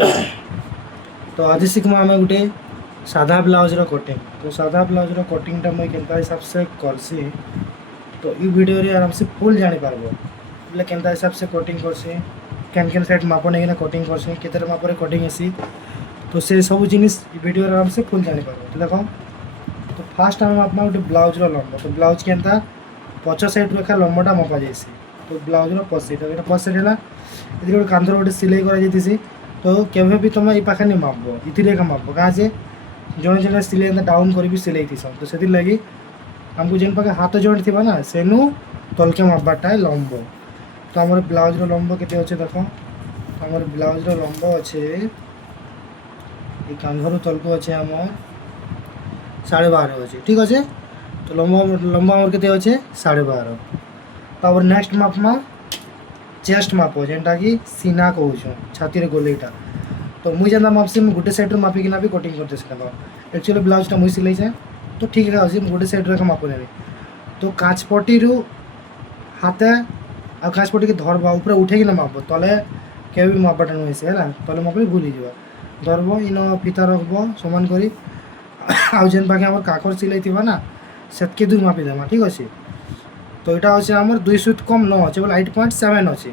तो आज शिखमा आम गोटे साधा ब्लाउजर कटिंग। तो साधा ब्लाउजर कटिंगटा मुई केनता हिसाब से करसी, तो ये वीडियो रे आराम से फुल जानी पारबो बोले केनता हिसाब से कटिंग करसी, केन केन साइड माप नहीं कटिंग करसी, केते माप रे कटिंग हेसी। तो से सब जिनिस वीडियो रे आराम से फुल जानी पारबो। तो देखो, तो फास्ट आम मापमा गोटे ब्लाउजर लंब। तो ब्लाउज केनता पछ साइड रे लंबटा मपा जाइसी। तो ब्लाउजर पछ साइड एटा पछ साइड है ये गोटे कांधर गोटे सिलाई करा जाइतिसी। तो केवे भी तुम ये पाखे नहीं मापबो, इथिरे का मापबो कहाँ से जड़े जड़े सिलाई एंता डाउन कर भी सिलाई थीसन। तो से लगी आमको जेन पाखे हाथ जॉइंट थी ना सेनु तलके मापबाटा है लंब। तो आम ब्लाउजर लंब के अच्छे देख, आम ब्लाउजर लंब अच्छे ये कांधर तलको अच्छे आम 12.5 अच्छे। ठीक अच्छे। तो लंब लंब आम के अच्छे 12.5। तो नेक्स्ट मापमा चेस्ट माप जेनटा कि सीना कहूँ छाती गोलेटा। तो मुझे जेनता मापसी मुझे गोटे साइड मापिकिना भी कटिंग करते एक्चुअली ब्लाउजटा मुझे सिलाई जाए। तो ठीक है अच्छे गोटे साइड माप ने। तो काचपटी हाथे आ काचपटी के धरबा ऊपर उठे माप तले के भी मापाटा नुहे से है तले मापले भूली जा धरब इन फिता रखब समान करी आन पाखे आम काकर सिलाई थी ना सेतके दूर मापिदेमा। ठीक अच्छे। तो यहाँ अच्छे आम 2 सुत कम न अच्छे बोले 8.7 अच्छे।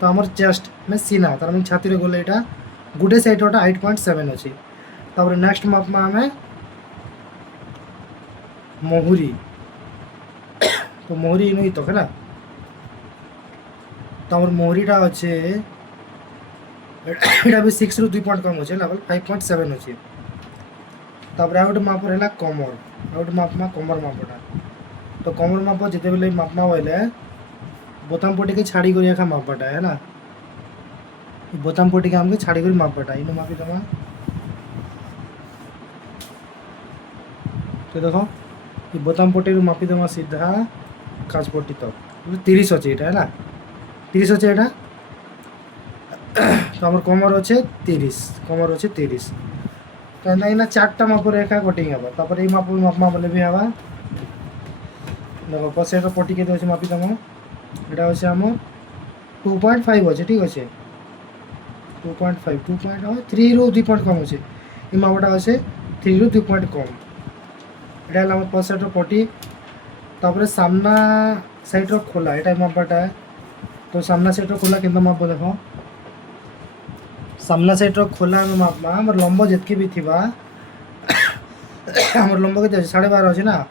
तो आम चेस्ट मैं सीना तार मैं छाती गोले यहाँ गोटे साइड 8.7 अच्छे। तापर नेक्स्ट माप में आम मुहुरी। तो मुहुरी इन तो है। तो आम मुहुरीटा अच्छे यहाँ भी 6 रू 2 पॉइंट कम अच्छे 5.7 अच्छे। तापर आ गोटे माप है कमर, आ गोटे माप में कमर मापटा। तो कमर माप जिते बेले मापना बोले बोताम पट्टी के छाड़ी कर मापटा है ना, बोताम पट्टी के आमके छाड़ी कर मापटा इन मापी दमा। तो देखो ये बोताम पट्टी मापी दमा सीधा काच पट्टी तक 30 अच्छे यहाँ है ना, 30 अच्छे यहाँ। तो आम कमर अच्छे 30, कमर अच्छे 30। तो एना 4टा माप रेखा कटिंग हे। तापर ये माप मापमा बोले भी हवा देखो पछे पट्टी के अच्छे मापी दमा यहाँ अच्छे आम 2.5 अच्छे। ठीक अच्छे 2.5 3 रू 2 पॉइंट कम अच्छे ये मापटा अच्छे 3 रू 2 पॉइंट कम। यहाँ है पछ साइड पट्टी। तापर सामना साइड खोला यहाँ मापटा है। तो सामना साइड खोला के माप देखो, सामना साइड खोला मापमा आम लंब जितकी भी थी आम लंब के 12.5 अच्छे ना,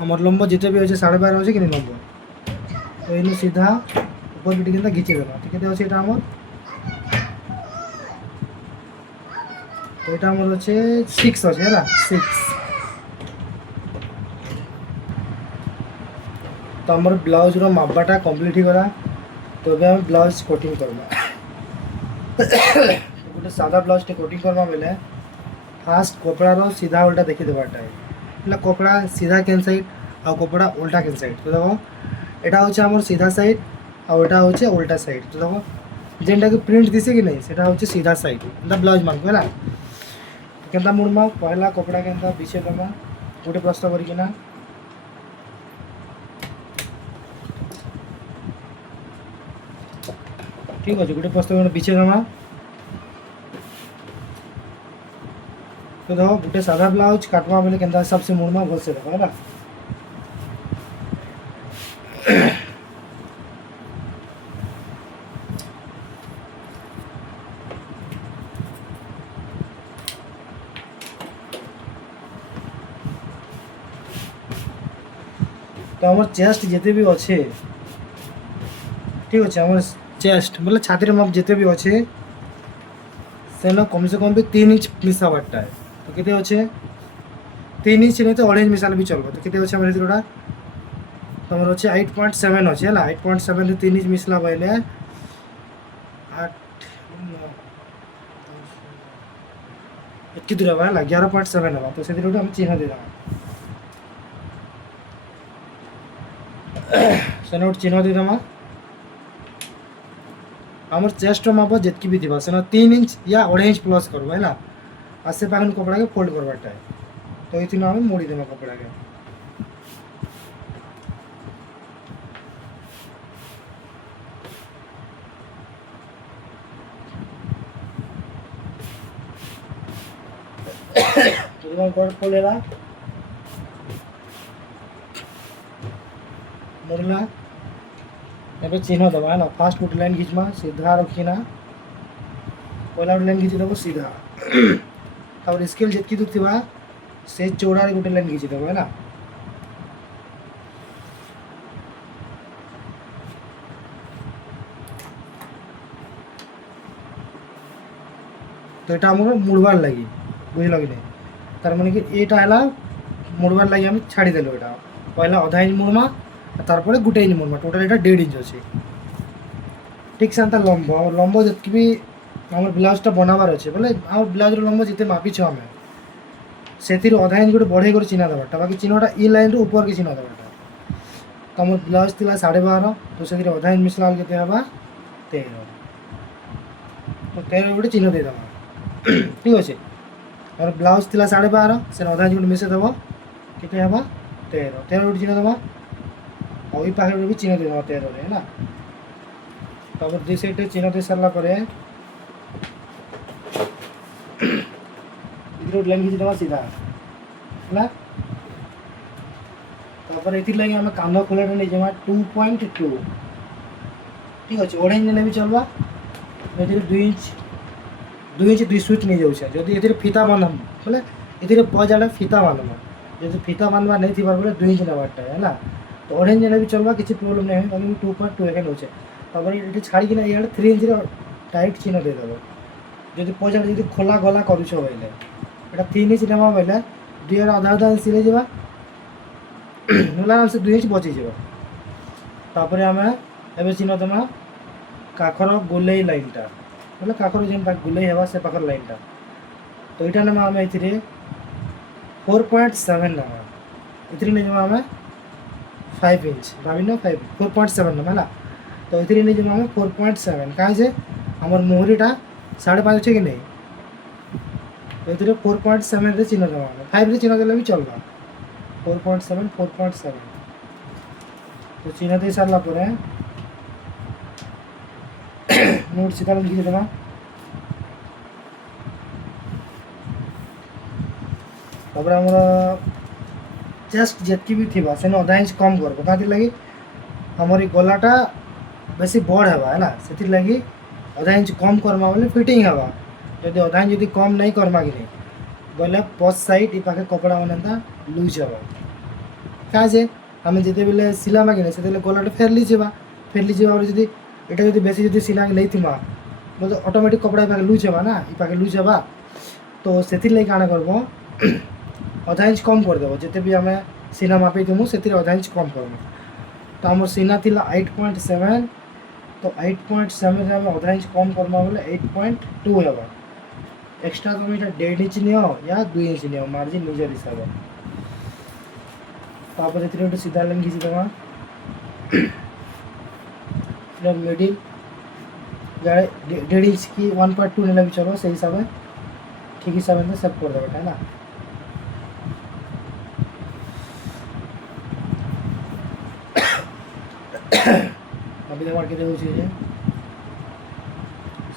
आम लंब जिते भी अच्छे 12.5 अच्छे कि लंब। तो इन सीधा ऊपर पिटी के घिचे देना। ठीक है अच्छे यहाँ आम तो यहाँ आम अच्छे 6 अच्छे है 6। तो आम ब्लाउज मापटा कम्प्लीट ही गला। तो अब आम ब्लाउज कटिंग करवा गोटे सादा ब्लाउज टे कटिंग करवा बेले फास्ट कपड़ार सीधा उल्टा देखी देवाटा है कपड़ा सीधा केन साइड आ कपड़ा उल्टा केन साइड। तो देखो यहाँ हूँ आम सीधा साइड आटा हूँ उल्टा साइड। तो देखो जेनटा कि प्रिंट दिसे कि नहीं सेटा हूँ सीधा साइड ब्लाउज मान को है केनता मुड़मा पहला कपड़ा केनता बिछे दमा गोटे प्रश्न करकिना। ठीक अच्छे गोटे प्रश्न बिछे दमा। तो देखो गोटे सादा ब्लाउज काटवा बेले केनता हिसाब से मुड़मा भल से देखो है। तो आम चेस्ट जिते भी अच्छे ठीक अच्छे आम चेस्ट मतलब छाती माप जिते भी अच्छे से कम से कम भी 3 इंच मिसावाटा है। तो कितने अच्छे 3 इंच नहीं तो 2.5 इंच मिसाल भी चलो। तो कितने अच्छे हमारे थोड़ा तुम अच्छे 8.7 अच्छे है 8.7 3 इंच मिसला पहले 8 दूर है 11.7 है। तो से हम चिन्ह दे सेना गोटे चिन्ह देदेमा। आम चेस्ट माप जितकी भी थी सेना 3 इंच या 2.5 इंच प्लस करवा है आसे पाखन कपड़ा के फोल्ड करवाटा है। तो ये आम मोड़ी देमा कपड़ा के। तो पड़ेगा मुड़ला ଏବେ ଚିହ୍ନ ଦେବା ହେଲା ଫାଷ୍ଟ ଗୋଟେ ଲାଇନ୍ ଘିଚମା ସିଧା ରଖିନା ପହିଲା ଗୋଟେ ଲାଇନ୍ ଘିଚି ଦେବ ସିଧା ତାପରେ ସ୍କେଲ୍ ଯେତିକି ଦୂର ଥିବା ସେ ଚଉଡ଼ାରେ ଗୋଟେ ଲାଇନ୍ ଘିଚି ଦେବ ହେଲା ତ ଏଇଟା ଆମର ମୁଡ଼ବାର୍ ଲାଗି ବୁଝିଲ କି ନାହିଁ ତାର ମାନେ କି ଏଇଟା ହେଲା ମୁଡ଼ବାର୍ ଲାଗି ଆମେ ଛାଡ଼ିଦେଲୁ ଏଇଟା ପହିଲା ଅଧା ଇଞ୍ଚ ମୁଡ଼ମା ତାରପରେ ଗୋଟେ ଇଞ୍ଚ ମୁଡ଼ମା ଟୋଟାଲ୍ ଏଇଟା 1.5 ଇଞ୍ଚ ଅଛି ଠିକ୍ ସେନ୍ତା ଲମ୍ବ ଯେତିକି ବି আমার ব্লাউজটা বনাবার আছে বলে আমার ব্লাউজর লম্ব যেতে মাপিছ আমি ସେଥିରୁ ଅଧା ଇଞ୍ଚ ଗୋଟେ ବଢ଼େଇ କରି ଚିହ୍ନା ଦେବାଟା ବାକି ଚିହ୍ନଟା ଇ ଲାଇନ୍ରୁ ଉପରକେ ଚିହ୍ନା ଦେବାଟା ତ ଆମର ବ୍ଲାଉଜ୍ ଥିଲା 12.5 ତ ସେଥିରେ ଅଧା ଇଞ୍ଚ ମିଶିଲା ବେଳକୁ କେତେ ହେବା 13 ତ 13 ଗୋଟେ ଚିହ୍ନ ଦେଇଦେବା ଠିକ୍ ଅଛି ଆମର ବ୍ଲାଉଜ୍ ଥିଲା 12.5 ସେ ଅଧା ଇଞ୍ଚ ଗୋଟେ ମିଶେଇ ଦେବ କେତେ ହେବା 13 ଗୋଟେ ଚିହ୍ନ ଦେବା ଆଉ ଏଇ ପାଖରେ ବି ଚିହ୍ନ ଦେଇଦେବା 13ରେ ହେଲା ତାପରେ ଦୁଇ ସାଇଡ଼୍ରେ ଚିହ୍ନ ଦେଇ ସାରିଲା ପରେ इधर लाइन खींच देवा सीधा है तापर एथि लगे हम कान खोलाटा नहीं जमा 2.2 ठीक अच्छे ओढ़े ने भी चलवा ए 2 इंच 2 स्विच नहीं जाऊँ जदि ए फीता बांधम बोले ए पजाटा फीता बांधमा जब फीता बांधवा नहीं थी बोले 2 इंच नेबारटा है तो ओढ़े ने भी चलवा किसी प्रोब्लेम नहीं है बाकी 2.2 एके नौचे तापर ये छाड़िकिना इे 3 इंच टाइट चिन्ह देदेव जब पजाटा जब खोला गला करुछ बोले এটা 3 इंच नेमा बोले 2 आधा आधा सिले जावा आराम से 2 इंच बची जावा तापर आम एवं चिन्ह देमा काखर गोलई लाइनटा बोले काखर जेन पाख गोलई हेबा से पाखर लाइनटा तो यहाँ नेमा आम ए 4.7 नेमा ए नहीं जमा आम 5 इंच भाभी ना 4.7 नेमा है तो ये नहीं जमा आम 4.7 कहीं आमर मुहरीटा 5.5 अच्छे कि नहीं तो ये 4.7 रे चिन्ह देवा 5 रे चिन्ह देले भी चलवा 4.7 तो चिन्ह दे सारा पर नोट सीधा लिखी देवा तापर आमर चेस्ट जितकी भी थी से अधा इंच कम कर कहीं लगी आमर गलाटा बेसी बड़ हेबा है से लगी अधा इंच कम करमा बोले फिटिंग हेबा जदि अधा इंच कम नहीं करमा कि नहीं बोले पछ साइड ये पाखे कपड़ा मैंने लुज हे क्या जे आम जिते बेले सिलामा कि नहीं से गलाटा फेरली जावा और जब यहाँ जो बेसी जो सिला नहीं थी बोले ऑटोमेटिक कपड़ा ये लुज हेबा ना ये पाखे लुज हेबा तो से क्या करब अधा इंच कम करदेव जिते भी आम सीना मापी थी से अधा इंच कम कर तो आम सीना थी 8.7 तो 8.7 आम अधा इंच कम करमा बोले 8.2 हेबा एक्स्ट्रा तुम ये 1.5 इंच नियो या 2 इंच नियो मार्जिन निजर हिसाब तापर ये गोटे सीधा लाइन घिची देवा मिडिल जड़े 1.5 इंच की 1.2 ने भी चलो से हिसाब ठीक हिसाब से सब कर देवे है ना अभी देखो के देखो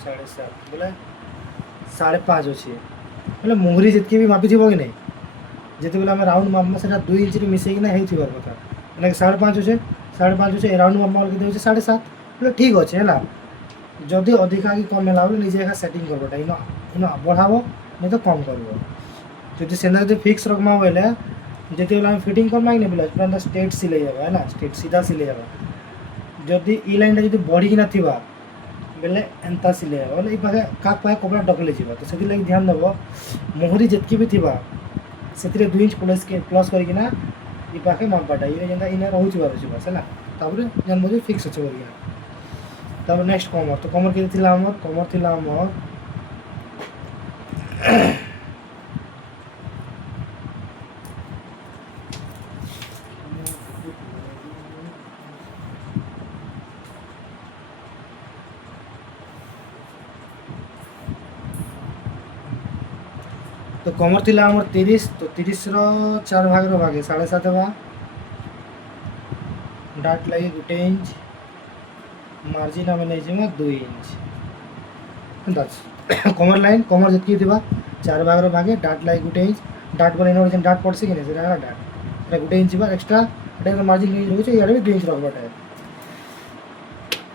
7.5 बोले 5.5 अच्छे बोले मुहरी जितकी भी मापी थी कि नहीं जिते बेले आम राउंड मापमा से 2 इंच मिसेकिना होबार कथा मैंने 5.5 अच्छे 5.5 अच्छे राउंड मापमा के 7.5 बोले ठीक अच्छे है जदि अधिका कि कम है बोले निजे एका सेटिंग करबटा इन बढ़ाब नहीं तो कम कर जो सेना जो फिक्स रखमा बोले जिते बेले फिटिंग करमा कि नहीं बोले पूरा स्ट्रेट सिले जावा है स्ट्रेट सीधा सिले जावा जदि इ लाइन जो बढ़ीना थी बेले एंता सिले बोले ये पाखे काक पाखे कपड़ा डकले जावा तो से लगे ध्यान देव मुहरी जितकी भी थी से 2 इंच प्लस करना ये पाखे मापाटा ये जेनता इन रोचे बस है जानब जो फिक्स अच्छे करना नेक्स्ट कमर तो कमर के कमर थी तो कमर थी 30 तो 30 4 भाग भागे 7.5 हेबा डाट लगे 1 इंच मार्जिन आम नहीं 2 इंच कमर लाइन कमर जितकी थी चार भाग भागे डाट लागे गोटे इंच डाट बोले इन डाट पड़सी कि नहीं डाट এটা গোটে ইঞ্চ বা এক্সট্রা এটা মার্জিন ইঞ্চ রয়েছে ইয়ারে 2 ইঞ্চ রাখবাটা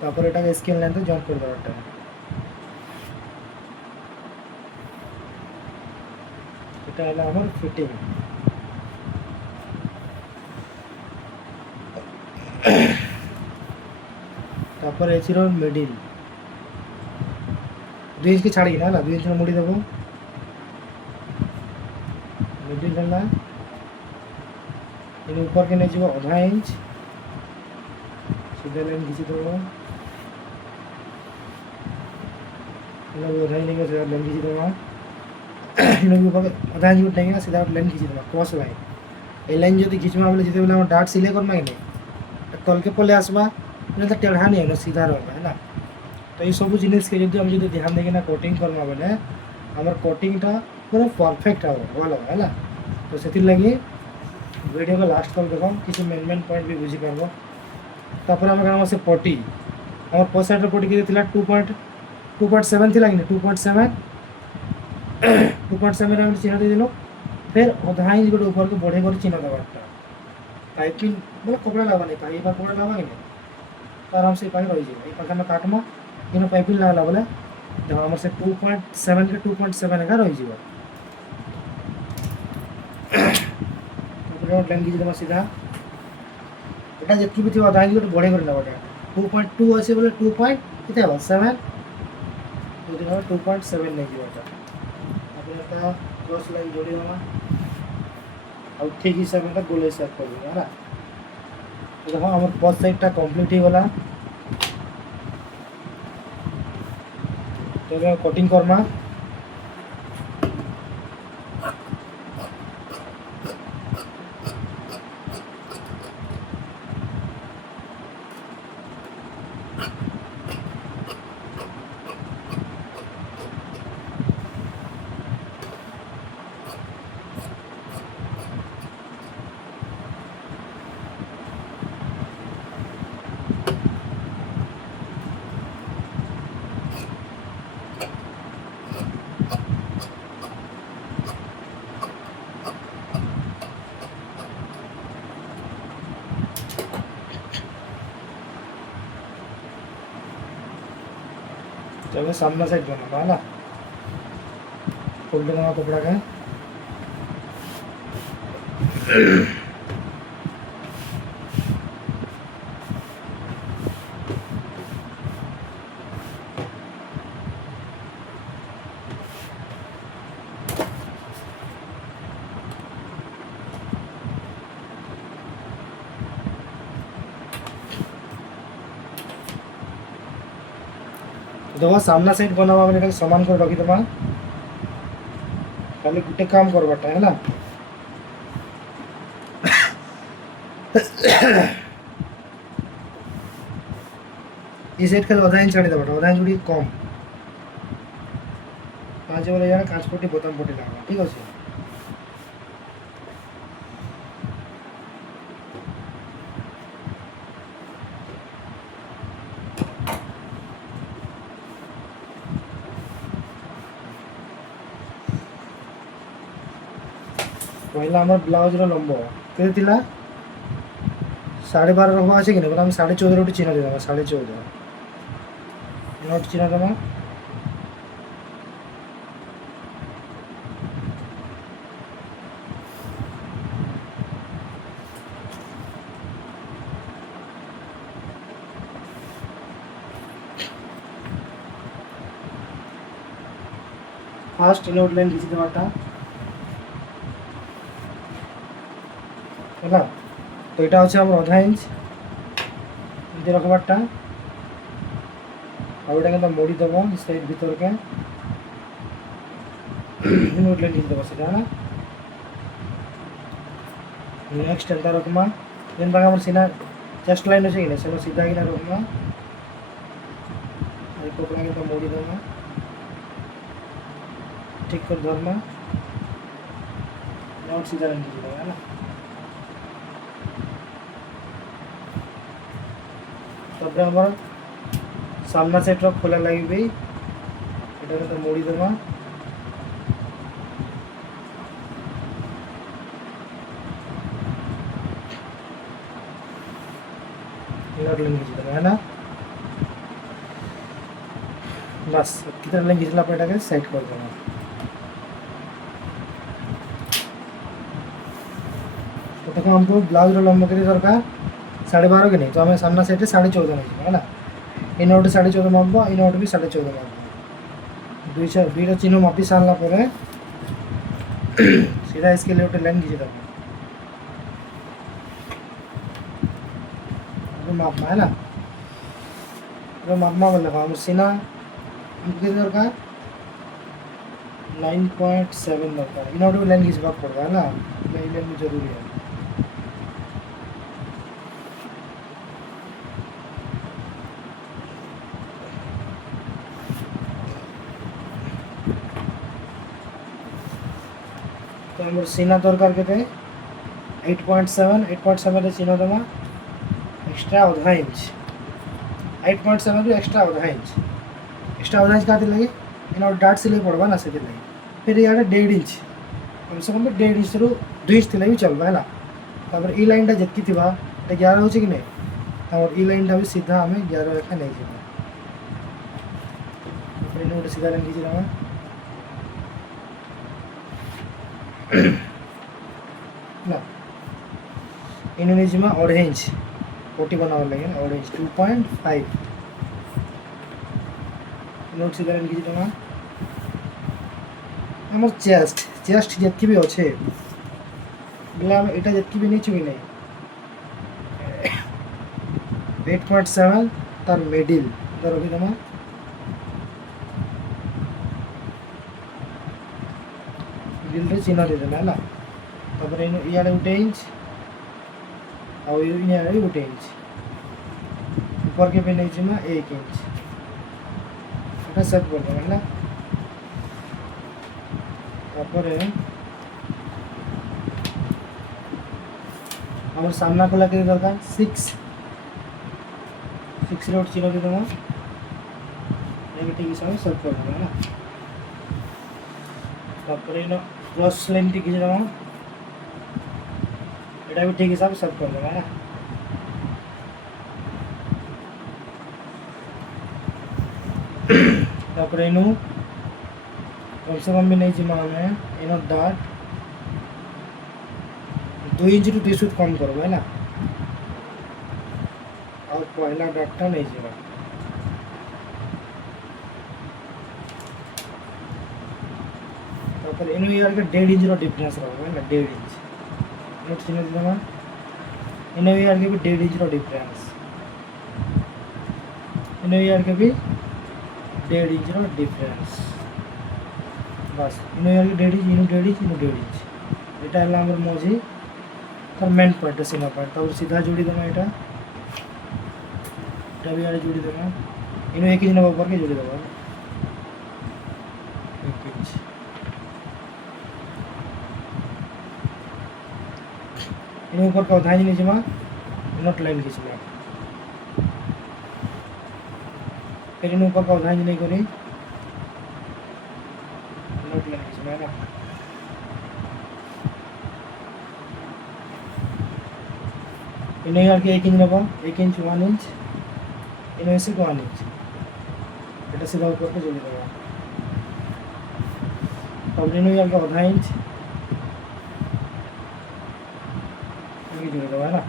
তারপর এটাকে স্কেল লেন্থে জয়েন্ট করে দেওয়াটা এটা হলো আমার ফিটিং তারপর এই ছিল মিডিল 2 इंच की छाड़ी ना 2 इंच मुड़ी देव मिडिल है इन ऊपर के नहीं जीव आधा इंच सीधा लाइन घिची देव आधा इंच सीधा लाइन घिची देव इन ऊपर आधा इंच नहीं सीधा लाइन घिची देव क्रॉस लाइन ये लाइन जो घिचमा बोले जिते बोले डाट सिले करमा कि नहीं तल के पले आसवा तो टेढ़ा नहीं है सीधा रहा है ना तो ये सब जिनिस के जो हम जो ध्यान देके ना कोटिंग करमा बोले हमार कोटिंगटा पूरा परफेक्ट भल है ना तो से लगी वीडियो को लास्ट कल देख किसी मेन मेन पॉइंट भी बुझी पार तापर आम कौन से पटी आम पसाइड पटी के 2.7 थी कि 2.7 चिन्ह देदेल फिर अधा इंच गोटे ऊपर को बढ़े कर चिन्ह देवार्टा पाइपिंग बोले कपड़ा लगा नहीं पाइप कपड़ा लगा कि नहीं तो आराम से पानी रही जाए पाखे में काटमा इन पाइपिंग लगाला बोले देखो आम से 2.7 के 2.7 एका रही जाए लाइन घिची देवा सीधा এটা যেতকি भी थी आधा इंच गोटे बढ़े कर नेबाटा 2.2 अच्छे बोले 2.7 2.7 नहीं जीवाटा अपने क्रॉस लाइन जोड़ी देवा और ठीक हिसाब में गोल हिसाब कर देना है ना तो देखो हमारे पॉज साइडटा कंप्लीट ही गला तो कटिंग करमा तो सामना साइड बना है ना फोल्ड करना कपड़ा का देखो सामना साइड बनावा मैंने सामान कर रखी देवा खाली गोटे काम करवाटा है ना ये साइड खाली आधा इंच छाड़ी देवाटा आधा इंच कम 5 बोले यार कांच पट्टी बोताम पट्टी लगा ठीक अच्छे पहला हमार ब्लाउज लंब के 12.5 रखा अच्छे कि नहीं 14.5 गोटे चिन्ह देदेव 14.5 नट चिन्ह देवा फास्ट नोट लाइन घिची देवाटा है तो यहाँ हूँ आम आधा इंच इमती रखबारटा आउटा के मोड़ी देव साइड भीतर के नोट लाइन घिची देव से है नेक्स्ट एंता रखमा जेन भाग सीना चेस्ट लाइन अच्छे कि नहीं सीधा कि रखमा कपड़ा के मोड़ी देवा ठीक कर धरमा नोट सीधा लाइन घिची देवा है ना तब हमार सामना साइड खोला लगे तो मोड़ी देवा नट लाइन खींच देना है ना। बस कितना लाइन खींचला पर एटाके सेट कर देना। तो देखो हमको ब्लाउज लंबा के दरकार 12.5 के नहीं, तो हमें सामना सेट 14.5 नहीं है ना। इन नोट 14.5 मापबो, इन नोट भी 14.5 मापबो। दुईटा चिन्ह मापी सारला पर सीधा इसके लिए गोटे लाइन खींची देना। मापमा है ना, मापमा बोले हम सीना हमको कितने दरकार 9.7 दरकार। इन नोट भी लाइन खींचवा पड़ेगा है ना, लाइन भी जरूरी है। तो हम सीना दरकार के 8.7 चिन्ह देवा एक्स्ट्रा आधा इंच। 8.7 भी एक्स्ट्रा आधा इंच क्या लगे इन डाट सिलाई पड़वा ना से लगे। फिर यहाँ 1.5 इंच कम से कम 1.5 इंच रू 2 इंच थी भी चलवा है ना। तापर ई लाइन जितकी थी 11 हो कि नहीं, और ई लाइन भी सीधा आम 11 लेखा नहीं जावा। गोटे सीधा लाइन खींची देवा ना। इन नहीं जीमा 1.5 इंच कोटी बनावा लगे ना, 1.5 इंच 2.5 नोट सीधा लाइन खींची देवा। हमर चेस्ट जितकी भी अच्छे बोले आम यहाँ जितकी भी नहीं चुकी नहीं 8.7 तार मिडिल रखी देमा। मिडिल चिन्ह देदेमा है ना। तापर इे 1 इंच और इे 1 इंच ऊपर के भी नहीं जीमा 1 इंच सेट कर देना है ना। तापर हमारे सामना को लगे दरकार 6 रोड चिन्ह दे देना। ठीक हिसाब से सेट कर देना है ना। तापर क्रॉस लाइन टी खींच देना, यहाँ भी ठीक हिसाब से सेट कर देना है ना। तापर इनू कम से कम भी नहीं जीमा हमें इन डाट 2 इंच रू 2 फुट कम करबो है ना। और पहला डाटा नहीं जीमा। तापर इन यार के 1.5 इंच रो डिफरेंस रहो है ना, 1.5 इंच नोट चिन्ह देमा। इन यार के भी 1.5 इंच रो डिफरेंस, इन यार के भी 1.5 इंच रो डिफरेंस। बस इन यार के 1.5 inch in 1.5 inch in 1.5 inch यहाँ है मझी तार मेन पॉइंट सीना पॉइंट। तापर सीधा जोड़ी देमा यहाँ भी यहाँ जोड़ी देमा। इन 1 इंच नवा ऊपर के जोड़ी देवा 1 इंच। इन ऊपर का आधा इंच नहीं जीमा नोट लाइन खींचना। फिर इन ऊपर का आधा इंच नहीं करी नोट लाइन खींचना है ना। इन यार के 1 इंच नवा 1 इंच 1 इंच इन से 1 इंच এটা सीधा ऊपर के जोड़ी देगा। तब इन यार का आधा इंच ये जोड़ी देगा है ना।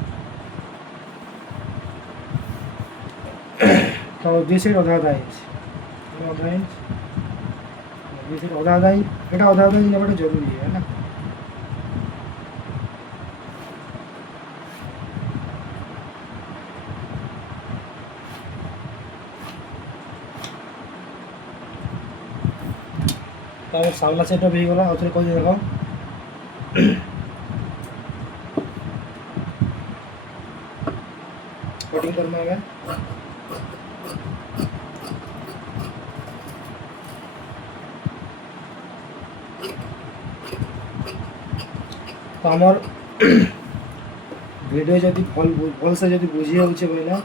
तो दिस इज आधा इंच आधा इंच दिस इज आधा इंच এটা आधा इंच নেওয়াটা জরুরি है ना। तो सामना सेट भी गला और थोड़ी कह देखो कटिंग करना है। तो हमार वीडियो जदि भल से जदि बुझी होचे बोले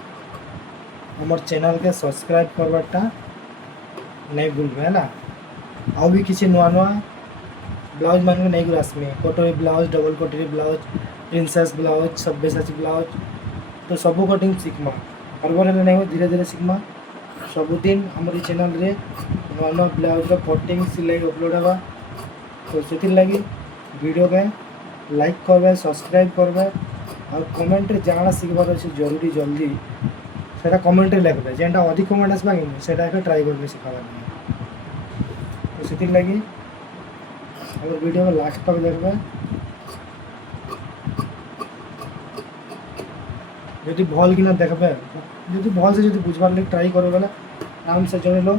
हमार चैनल के सब्सक्राइब करवाटा नहीं भूलबे है ना। आउ भी किसी नुआ नुआ ब्लाउज मान नहीं गुरास में कटोरी ब्लाउज डबल कटोरी blouse princess blouse Sabyasachi blouse तो सब कटिंग शिखमा। हरबर है नहीं धीरे धीरे शिखमा सबुदिन आम चैनल रे नुआ नुआ ब्लाउज कटिंग सिलाई अपलोड होगा तो से लगी वीडियो के लाइक करबे सब्सक्राइब करबे और कमेंट रे जाना शिखबार अच्छे जरूरी जल्दी से कमेंट लिखबे जेनटा अधिक कमेंट आसवा कि से ट्राई करबे शिखार तो से लगी अगर वीडियो को लास्ट तक देखबे जदि भल कि देखबे जदि भल से जदि बुझबार लगे ट्राई करो बेले आराम से जड़े लोग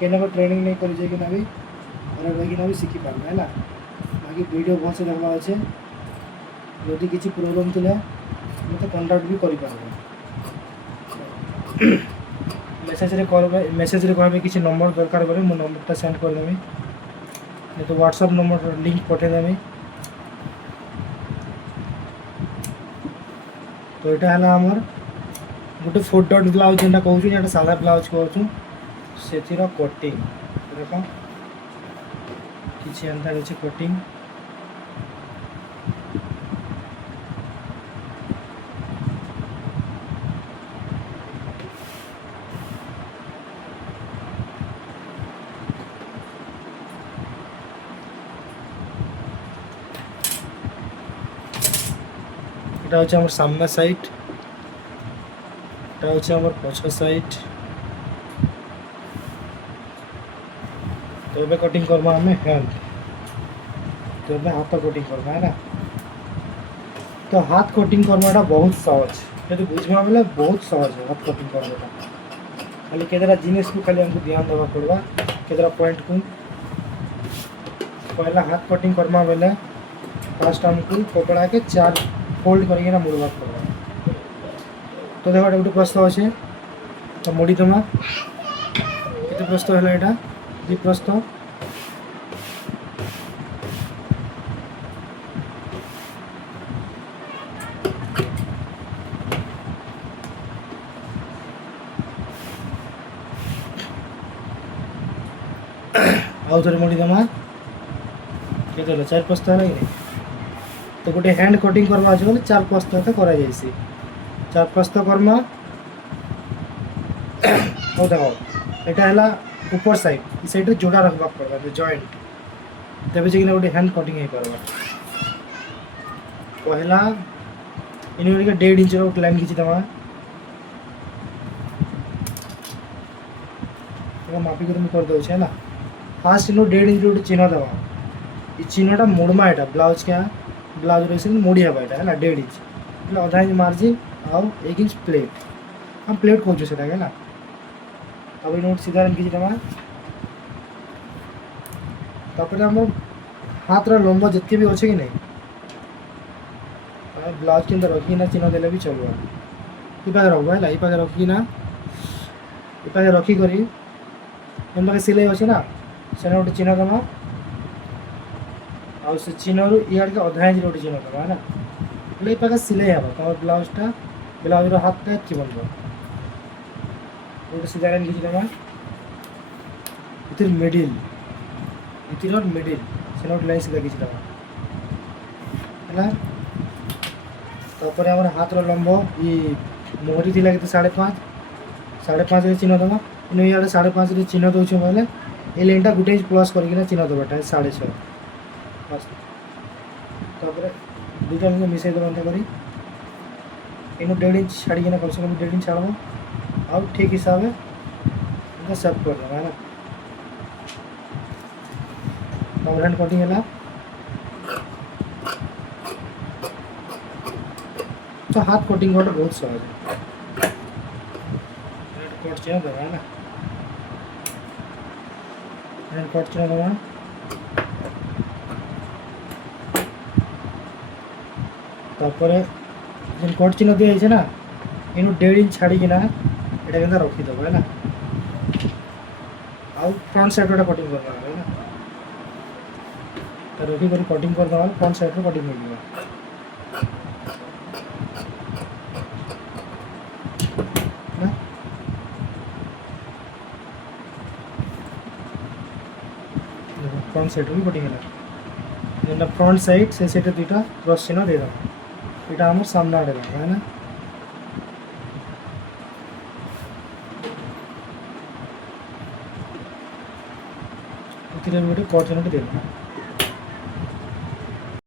केना ट्रेनिंग नहीं कर भी और रहीकिना भी शिखी पार्बे है बाकी वीडियो भल से देखा अच्छे जदि किसी प्रोब्लेम थी मत कंटाक्ट भी कर मेसेज रे कहबे किसी नंबर दरकार पड़े मो नंबरटा सेंड करदेवी नहीं तो व्हाट्सएप नंबर लिंक पठेदेवी तो यहाँ है आमर गोटे 4 डॉट ब्लाउज जेनटा कहूँ सादा ब्लाउज कहूँ से कटिंग देख किसी एंता अच्छे कटिंग এটা হচ্ছে আমার সামনের সাইড এটা হচ্ছে আমার পছর সাইড तो ये कटिंग करवा हमें हैंड तो ये हाथ कटिंग करवा है ना तो हाथ कटिंग करवाटा बहुत सहज यदि बुझवा बेले बहुत सहज है हाथ कटिंग करवाटा खाली केतरा जिनिस को खाली हमको ध्यान देवा पड़वा केतरा पॉइंट को पहला हाथ कटिंग करवा बेले फर्स्ट हमको कपड़ा के 4 फोल्ड करके ना मुड़वा पड़वा तो देखो गोटे प्रश्न अच्छे तो मुड़ी दमा केते प्रश्न है यहाँ दी प्रश्न आउ थे मुड़ी दमा केते 4 प्रश्न है कि तो गोटे हैंड कटिंग करवा अच्छे बोले 4 प्रश्न तो करा जाइसी 4 प्रश्न करमा तो देखो यहाँ है ऊपर साइड इस साइड जोड़ा रखा पड़वा जॉइंट तब जाए गोटे हैंड कटिंग हो पार्बा पहला इन 1.5 इंच गोटे लाइन खींची दमा मापिक तुम कर दे है फास्ट इन 1.5 इंच गोटे चिन्ह दवा ये चिन्हटा मुड़मा यहाँ ब्लाउज क्या ब्लाउज रही मुड़ी हाँ यहाँ है 1.5 इंच अधा इंच मार्जिन आउ 1 इंच प्लेट हम प्लेट कहूँ से है अब इन सीधा लाइन खींची दमा तापर आम हाथ लंबा जितके भी अच्छे कि नहीं ब्लाउज के अंदर रखीना चिन्ह देले भी चलो ये रखा है ये रखीना ये रखिक पाखे सिलाई अच्छे ना से गोटे चिन्ह दमा आ चिन्ह रू इे अधा इंच गोटे चिन्ह दमा है ये पाखे सिलाई हम तुम ब्लाउजटा ब्लाउज हाथ थी बनब गोटे सीधा लाइन खींची दमा इधर मिडिल इधर मिडिल से गोटे लाइन सीधा खींची दमा है तापर आम हाथ लंब ये मोहरी थी के 5.5 चिन्ह दमा इन इे 5.5 चिन्ह दौर बोले ये लाइनटा गोटे इंच प्लस करके चिन्ह देवाटा 6.5 तापर दुटा मिसाई देव कर इन 1.5 इंच छाड़ी कम से कम 1.5 इंच छाड़ब आ ठीक हिसाब से सेट कर देना है हैंड कटिंग है तो हाथ कटिंग करना बहुत सहज है कट चिन्ह देवा है हैंड कट चिन्ह देवा तापर जेन कट चिन्ह दिखाई ना इन 1.5 इंच छाड़ीकिना यहाँ के रखीदेव है आउ फ्रंट साइड कटिंग करना है रखी कर कटिंग करदे फ्रंट साइड कटिंग हो फ्रंट साइड भी कटिंग है फ्रंट साइड से साइड दुटा क्रॉस चिन्ह दे दो यहाँ आम सामने आड़े है ना ଏଥିରେ ବି ଗୋଟେ କଟ୍ ଚିହ୍ନଟେ ଦେଲି।